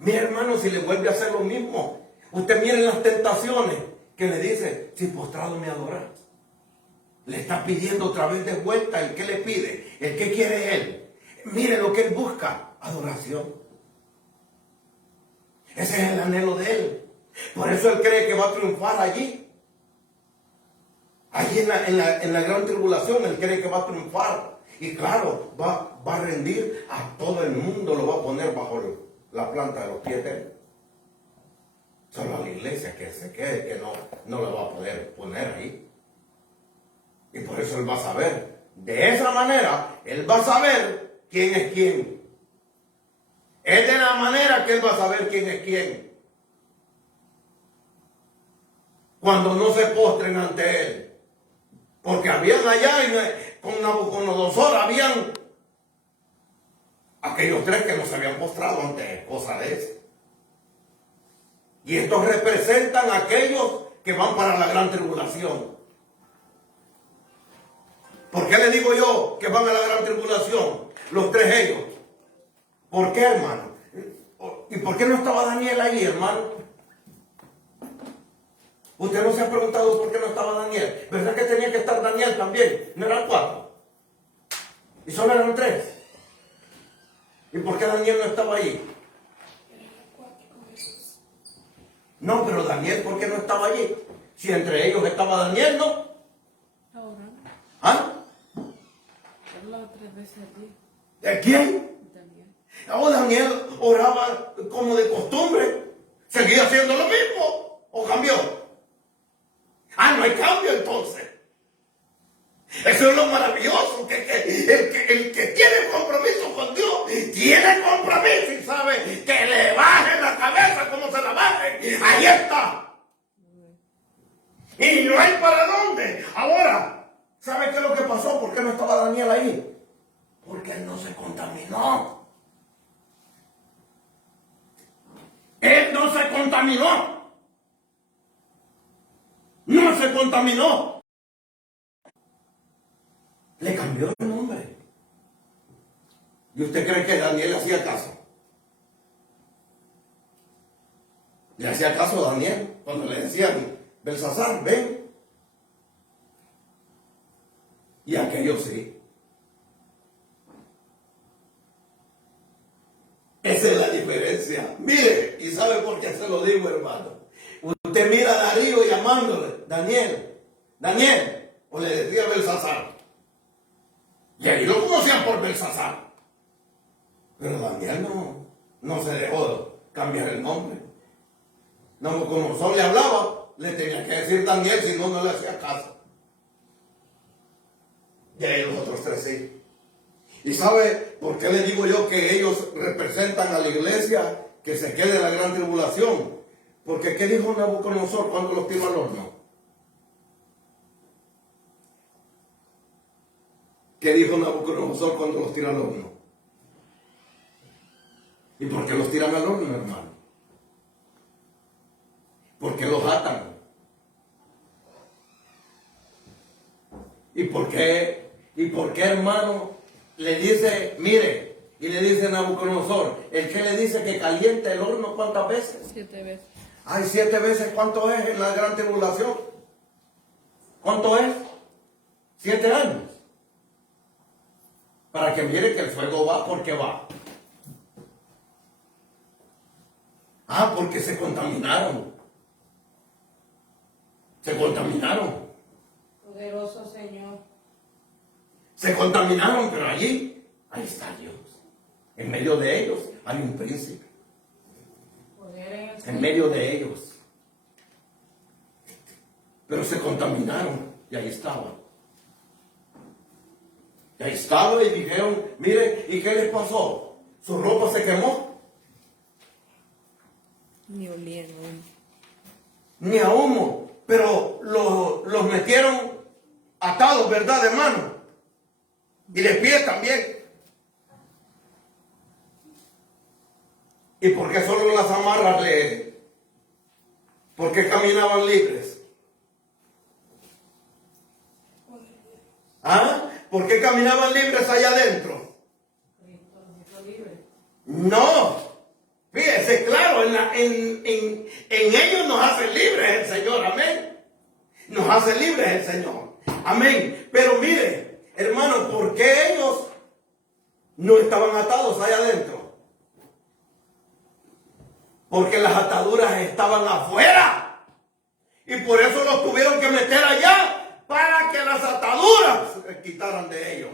Mira, hermano, si le vuelve a hacer lo mismo. Usted mire las tentaciones que le dice, si postrado me adoras. Le está pidiendo otra vez de vuelta. ¿El que le pide? ¿El que quiere Él? Mire lo que Él busca, adoración. Ese es el anhelo de Él. Por eso Él cree que va a triunfar allí. Allí en la gran tribulación Él cree que va a triunfar. Y claro, va a rendir a todo el mundo, lo va a poner bajo la planta de los pies de Él. Solo a la iglesia que se quede, que no la va a poder poner ahí. Y por eso Él va a saber. De esa manera, Él va a saber quién es quién. Es de la manera que Él va a saber quién es quién. Cuando no se postren ante Él. Porque habían allá con Nabucodonosor, habían aquellos tres que no se habían postrado ante cosa de eso. Y estos representan a aquellos que van para la gran tribulación. ¿Por qué le digo yo que van a la gran tribulación? Los tres ellos. ¿Por qué, hermano? ¿Y por qué no estaba Daniel ahí, hermano? Usted no se ha preguntado por qué no estaba Daniel. ¿Verdad que tenía que estar Daniel también? ¿No eran 4? Y solo eran 3. ¿Y por qué Daniel no estaba ahí? No, pero Daniel, ¿por qué no estaba allí? Si entre ellos estaba Daniel, ¿no? Ahora. ¿Ah? Hablaba 3 veces a ti. ¿De quién? Daniel. Oh, Daniel oraba como de costumbre. ¿Seguía haciendo lo mismo? ¿O cambió? Ah, no hay cambio entonces. Eso es lo maravilloso, que el que tiene compromiso con Dios, tiene compromiso y sabe que le baje la cabeza como se la baje. Ahí está. Y no hay para dónde. Ahora, ¿sabe qué es lo que pasó? ¿Por qué no estaba Daniel ahí? Porque él no se contaminó. Él no se contaminó. No se contaminó. Le cambió el nombre. ¿Y usted cree que Daniel le hacía caso? Le hacía caso a Daniel cuando le decían, Belsasar, ven. Y aquello sí. Esa es la diferencia. Mire, y sabe por qué se lo digo, hermano. Usted mira a Darío llamándole, Daniel, Daniel, o le decía Belsasar. Y ahí lo conocían por Belsasar. Pero Daniel no se dejó cambiar el nombre. Nabucodonosor le hablaba, le tenía que decir Daniel, si no, no le hacía caso. Y ahí los otros 3 sí. ¿Y sabe por qué le digo yo que ellos representan a la iglesia que se quede en la gran tribulación? Porque ¿qué dijo Nabucodonosor cuando los tiró al horno? ¿Qué dijo Nabucodonosor cuando los tira al horno? ¿Y por qué los tiran al horno, hermano? ¿Por qué los atan? ¿Y por qué, hermano, le dice, mire, y le dice Nabucodonosor, el que le dice que caliente el horno, ¿cuántas veces? 7 veces. Ay, 7 veces, ¿cuánto es en la gran tribulación? ¿Cuánto es? 7 años. Para que mire que el fuego va porque va. Ah, porque se contaminaron. Se contaminaron. Poderoso Señor. Se contaminaron, pero allí, ahí está Dios. En medio de ellos hay un príncipe. Poder en el En Señor. medio de ellos. Pero se contaminaron y ahí estaban. Y ahí estaban y dijeron, mire, ¿y qué les pasó? ¿Su ropa se quemó? Ni olían aún. Ni a humo. Pero los metieron atados, ¿verdad? De mano. Y de pie también. ¿Y por qué solo las amarras ¿Por qué caminaban libres? ¿Ah? ¿Por qué caminaban libres allá adentro? Cristo nos hizo libres. No. Fíjese, claro, en ellos nos hace libres el Señor, amén. Nos hace libres el Señor, amén. Pero mire, hermano, ¿por qué ellos no estaban atados allá adentro? Porque las ataduras estaban afuera. Y por eso los tuvieron que meter allá, para que las ataduras se quitaran de ellos.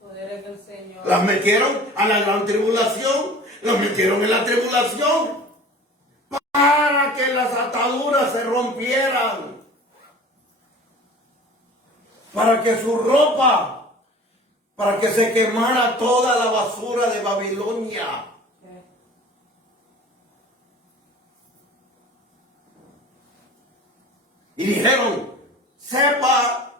Poderes del Señor. Las metieron a la gran tribulación, las metieron en la tribulación, para que las ataduras se rompieran. Para que su ropa, para que se quemara toda la basura de Babilonia. Y dijeron, sepa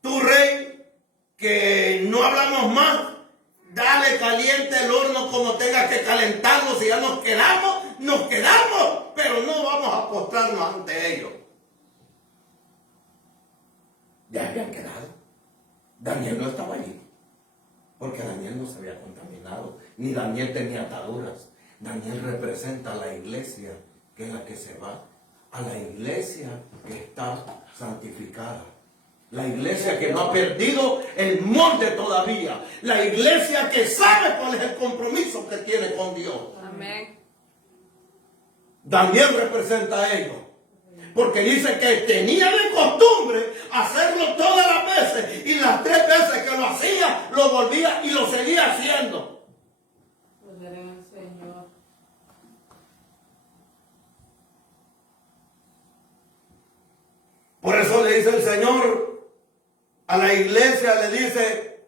tu rey que no hablamos más, dale caliente el horno como tenga que calentarlo, si ya nos quedamos, pero no vamos a postrarnos ante ellos. Ya habían quedado. Daniel no estaba allí, porque Daniel no se había contaminado, ni Daniel tenía ataduras. Daniel representa a la iglesia, que es la que se va, a la iglesia que está santificada. La iglesia que no ha perdido el molde todavía. La iglesia que sabe cuál es el compromiso que tiene con Dios. Amén. Daniel representa a ellos. Porque dice que tenía de costumbre hacerlo todas las veces. Y las 3 veces que lo hacía, lo volvía y lo seguía haciendo. Poder en el Señor. Por eso le dice el Señor a la iglesia, le dice,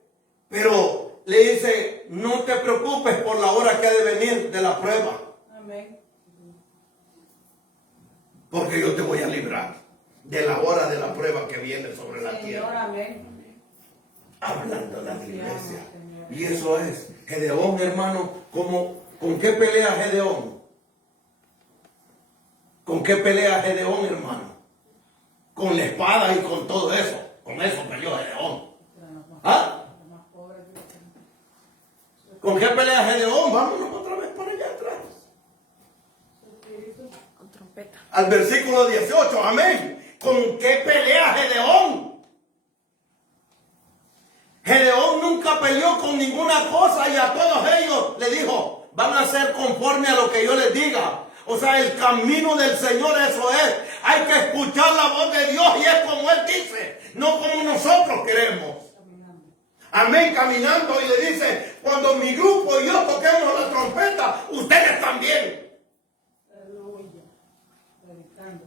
pero le dice, no te preocupes por la hora que ha de venir de la prueba, Amén. porque yo te voy a librar de la hora de la prueba que viene sobre la Señor, tierra. amén. Hablando de la iglesia. Y eso es, Gedeón, hermano, ¿con qué pelea Gedeón? ¿Con qué pelea Gedeón, hermano? Con la espada y con todo eso. Con eso peleó Gedeón. ¿Ah? ¿Con qué pelea Gedeón? Vámonos otra vez para allá atrás. Con trompeta. Al versículo 18, amén. ¿Con qué pelea Gedeón? Gedeón nunca peleó con ninguna cosa y a todos ellos le dijo, van a ser conforme a lo que yo les diga. O sea, el camino del Señor, eso es. Hay que escuchar la voz de Dios y es como Él dice, no como nosotros queremos. Amén, caminando, y le dice, cuando mi grupo y yo toquemos la trompeta, ustedes también. Aleluya. Predicando.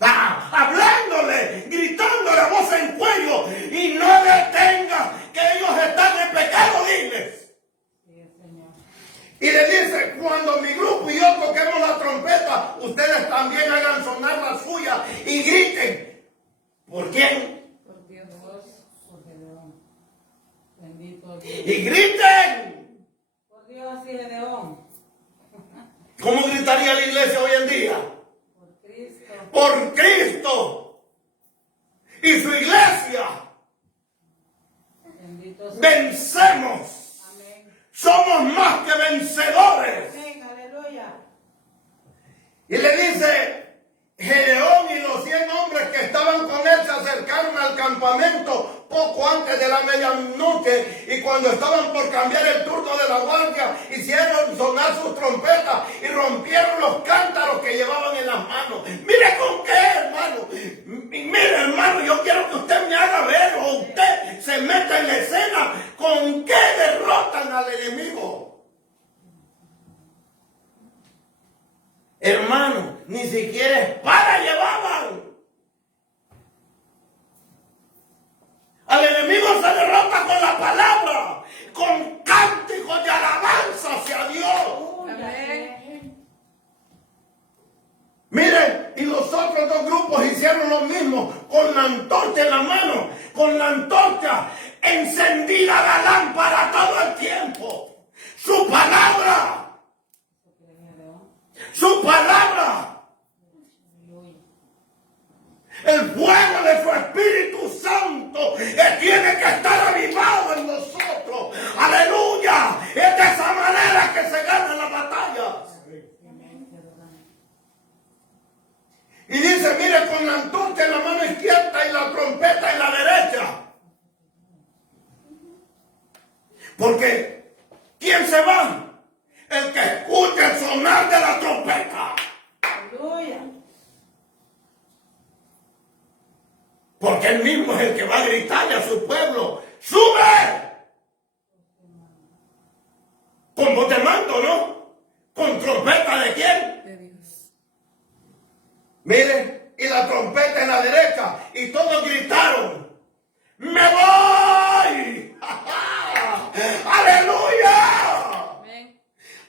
Hablándole, gritándole a voz en cuello, y no detenga que ellos están en pecado, diles. Sí, Señor. Y le dice, cuando mi grupo y yo toquemos la trompeta, ustedes también hagan sonar la suya y griten. ¿Por quién? Por Dios, por Gedeón. Bendito Dios. Y griten. Por Dios y Gedeón. ¿Cómo gritaría la iglesia hoy en día? Por Cristo. Por Cristo y su iglesia. Bendito sea. Vencemos. Amén. Somos más que vencedores. Amén. Aleluya. Y le dice, Gedeón y los 100 hombres que estaban con él se acercaron al campamento poco antes de la medianoche, y cuando estaban por cambiar el turno de la guardia, hicieron sonar sus trompetas y rompieron los cántaros que llevaban en las manos. Mire con qué, hermano. Mire, hermano, yo quiero que usted me haga ver, o usted se meta en la escena, con qué derrotan al enemigo. Hermano, ni siquiera espada llevaban. Al enemigo se derrota con la palabra, con cánticos de alabanza hacia Dios. Amén. Miren, y los otros 2 grupos hicieron lo mismo, con la antorcha en la mano, con la antorcha encendida la lámpara todo el tiempo. Su palabra. Su palabra. Santo que tiene que estar avivado en nosotros. Aleluya. Es de esa manera que se ganan las batallas. Y dice, mire, con la antorcha en la mano izquierda y la trompeta en la derecha. Porque, ¿quién se va? El que escuche el sonar de la trompeta. Aleluya. Porque él mismo es el que va a gritarle a su pueblo, ¡sube! Con voz de mando, ¿no? ¿Con trompeta de quién? De Dios. Miren, y la trompeta en la derecha, y todos gritaron, ¡me voy! ¡Aleluya! Amén.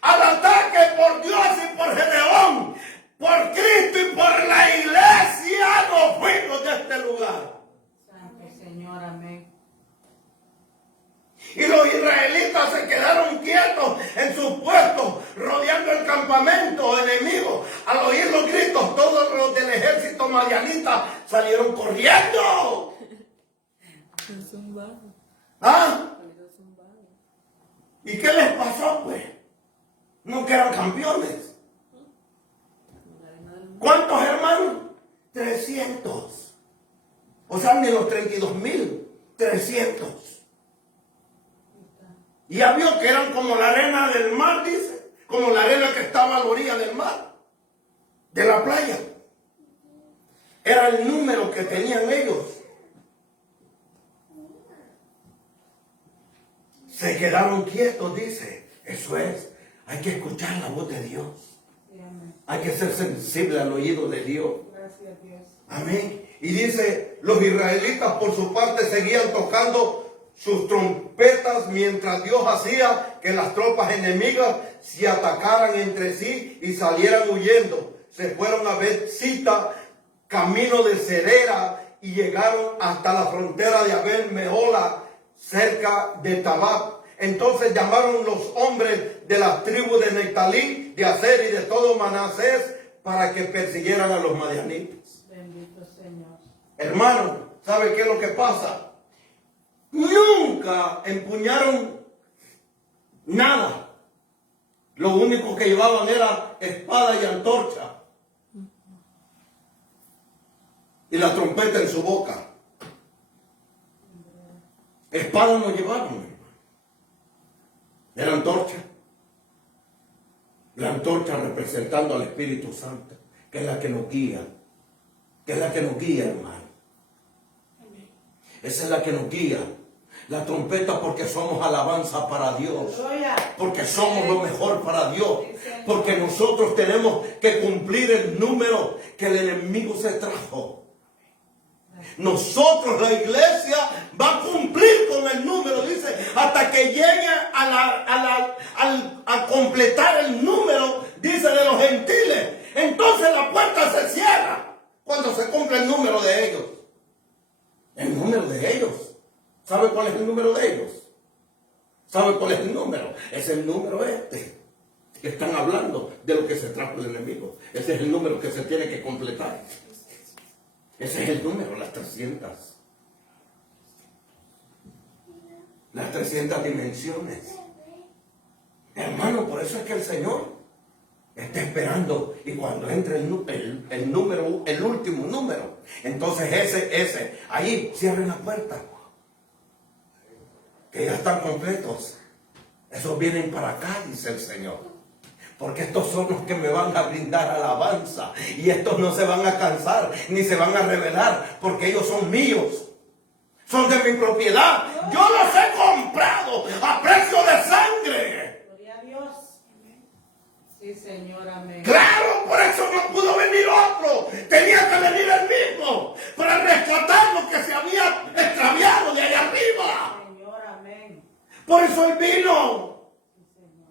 Al ataque por Dios y por Gedeón, por Cristo y por la iglesia, nos fuimos de este lugar. Santo Señor, amén. Y los israelitas se quedaron quietos en sus puestos, rodeando el campamento enemigo. Al oír los gritos, todos los del ejército madianita salieron corriendo. ¿Ah? ¿Y qué les pasó, pues? No que eran campeones. ¿Cuántos hermanos? 300. O sea, ni los 32,000, 300. Y ya vio que eran como la arena del mar, dice. Como la arena que estaba a la orilla del mar. De la playa. Era el número que tenían ellos. Se quedaron quietos, dice. Eso es. Hay que escuchar la voz de Dios. Sí, amén. Hay que ser sensible al oído de Dios. Gracias, Dios. Amén. Y dice, los israelitas por su parte seguían tocando sus trompetas mientras Dios hacía que las tropas enemigas se atacaran entre sí y salieran huyendo. Se fueron a Bet-sita, camino de Cerera, y llegaron hasta la frontera de Abel Mehola, cerca de Tabab. Entonces llamaron los hombres de las tribus de Neftalí, de Aser y de todo Manasés para que persiguieran a los madianitas. Bendito Señor. Hermano, ¿sabe qué es lo que pasa? Nunca empuñaron nada. Lo único que llevaban era espada y antorcha. Y la trompeta en su boca. Espada no llevaron, hermano. Era antorcha. La antorcha representando al Espíritu Santo, que es la que nos guía. Que es la que nos guía, hermano. Esa es la que nos guía. La trompeta porque somos alabanza para Dios. Aleluya. Porque somos lo mejor para Dios. Porque nosotros tenemos que cumplir el número que el enemigo se trajo. Nosotros, la iglesia, va a cumplir con el número, dice, hasta que llegue a completar el número, dice, de los gentiles. Entonces la puerta se cierra cuando se cumple el número de ellos. El número de ellos. ¿Sabe cuál es el número de ellos? ¿Sabe cuál es el número? Es el número este. Están hablando de lo que se trajo el enemigo. Ese es el número que se tiene que completar. Ese es el número, las 300. Las 300 dimensiones. Hermano, por eso es que el Señor está esperando. Y cuando entre el número, el último número, entonces ese, ahí cierren la puerta. Que ya están completos. Esos vienen para acá, dice el Señor. Porque estos son los que me van a brindar alabanza. Y estos no se van a cansar, ni se van a rebelar, porque ellos son míos. Son de mi propiedad. Yo los he comprado a precio de sangre. Gloria a Dios. Sí, Señor, amén. Claro, por eso no pudo venir otro. Tenía que venir el mismo para rescatar lo que se había extraviado de allá arriba. Señor, amén. Por eso él vino. Sí, Señor.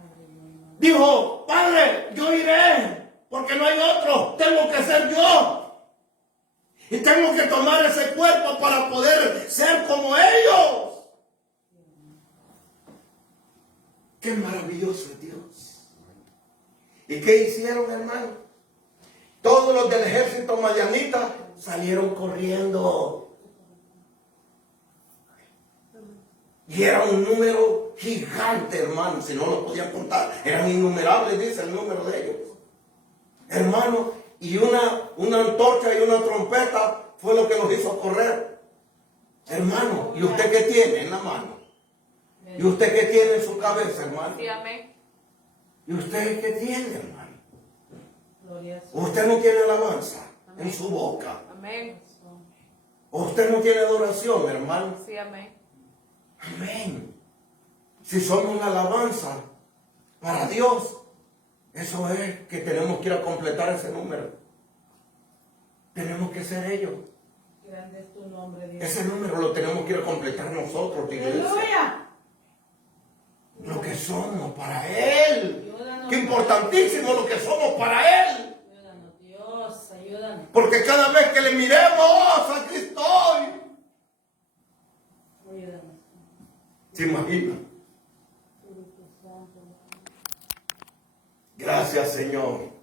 Aleluya. Dijo, Padre, yo iré, porque no hay otro, tengo que ser yo. Y tengo que tomar ese cuerpo para poder ser como ellos. Qué maravilloso es Dios. ¿Y qué hicieron, hermano? todos los del ejército madianita salieron corriendo. Y era un número gigante, hermano, si no lo podían contar. Eran innumerables, dice el número de ellos. Hermano, y una antorcha y una trompeta fue lo que los hizo correr. Hermano, ¿y usted qué tiene en la mano? ¿Y usted qué tiene en su cabeza, hermano? Sí, amén. ¿Y usted qué tiene, hermano? Gloria a Dios. Usted no tiene alabanza en su boca. Amén. Usted no tiene adoración, hermano. Sí, amén. Amén. Si somos una alabanza para Dios, eso es que tenemos que ir a completar ese número. Tenemos que ser ellos. Grande es tu nombre, Dios. Ese número lo tenemos que ir a completar nosotros, iglesia. ¡Aleluya! Lo que somos para Él. Ayúdanos. Qué importantísimo lo que somos para Él. Ayúdanos, Dios, ayúdanos. Porque cada vez que le miremos, aquí estoy. Ayúdanos. ¿Se imagina? Espíritu Santo. Gracias, Señor.